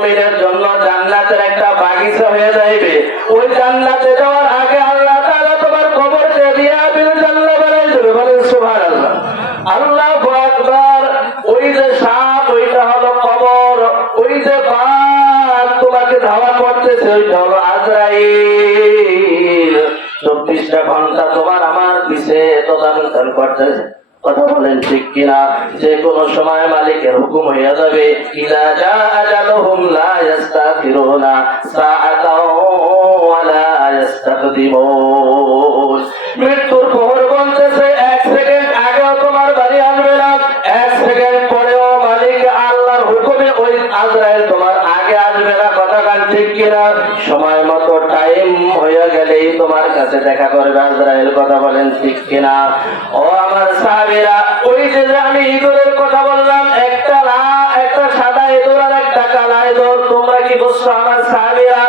মুমিনের জন্য জান্নাতের একটা বাগিচা হয়ে যাইবে। ওই জান্নাতে যাওয়ার আগে আল্লাহ তাআলা তোমার কবরকে দিয়া বিল জান্নাত বানাই দেবে। বলেন সুবহানাল্লাহ। আল্লাহু আকবার। ওই যে সাপ, ওইটা হলো কবর। ওই যে বাঘ তোমাকে ধাওয়া করতেছে, ওইটা হলো আজরাইল। 24টা ঘন্টা তোমার আমার পিছে তদারকি করতেছে। কথা বলেন ঠিক কিনা? যে কোনো সময় মালিকের হুকুম হয়ে যাবে। ইযা জা আজালুহুম লা ইস্তাখিরুনা সাআতাও ওয়া লা ইস্তাকদিমুন। মৃত্যুর প্রহর বলতেছে, 1 সেকেন্ড আগেও তোমার বাড়ি আসবে না, 1 সেকেন্ড পরেও মালিক আল্লাহর হুকুমে ওই আজরাইল তোমার আগে আসবে না। কথা কান ঠিক কিনা? সময় মতো টাইম হয়ে গেলেই তোমার কাছে দেখা করবে আজরাইল। কথা বলেন ঠিক কিনা? ও আমার সাহাবীরা, ওই যে আমি ইঁদুরের কথা বললাম, একটা সাদা ইঁদুর আর একটা কালা ইঁদুর, তোমরা কি বুঝছো আমার সাহাবীরা?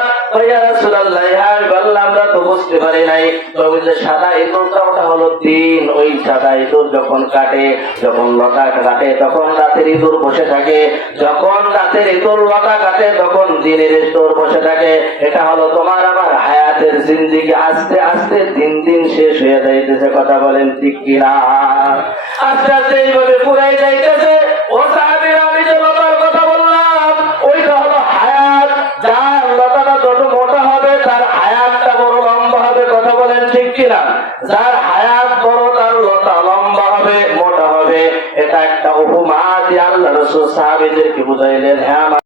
ইয়া রাসূলুল্লাহ, আমি বললাম আমরা তো বুঝতে পারি নাই। তো ওই যে সাদা ইঁদুরটা, ওটা হলো দিন। ওই সাদা ইঁদুর যখন কাটে, যখন লতা কাটে, তখন রাতের ইঁদুর বসে থাকে। যখন রাতের ইঁদুর লতা কাটে, তখন দিনের ইঁদুর বসে থাকে। এটা হলো তোমার আমার হায়াতের জিন্দেগি। আস্তে আস্তে দিন দিন শেষ হয়ে যাইতেছে। কথা বলেন ঠিক কিনা? আস্তে আস্তে এইভাবে পুরাই যাইতেছে। ও সাহাবীরা, আমি যে লতার কথা বললাম, ওইটা হলো হায়াত। যার লতাটা যত মোটা হবে, তার হায়াতটা বড় লম্বা হবে। কথা বলেন ঠিক কিনা? যার হায়াত বড়, তার লতা লম্বা হবে, মোটা হবে। এটা একটা উপমা দিয়ে আল্লাহ রাসূল সাহাবীদেরকে বুঝাইলেন। হ্যাঁ।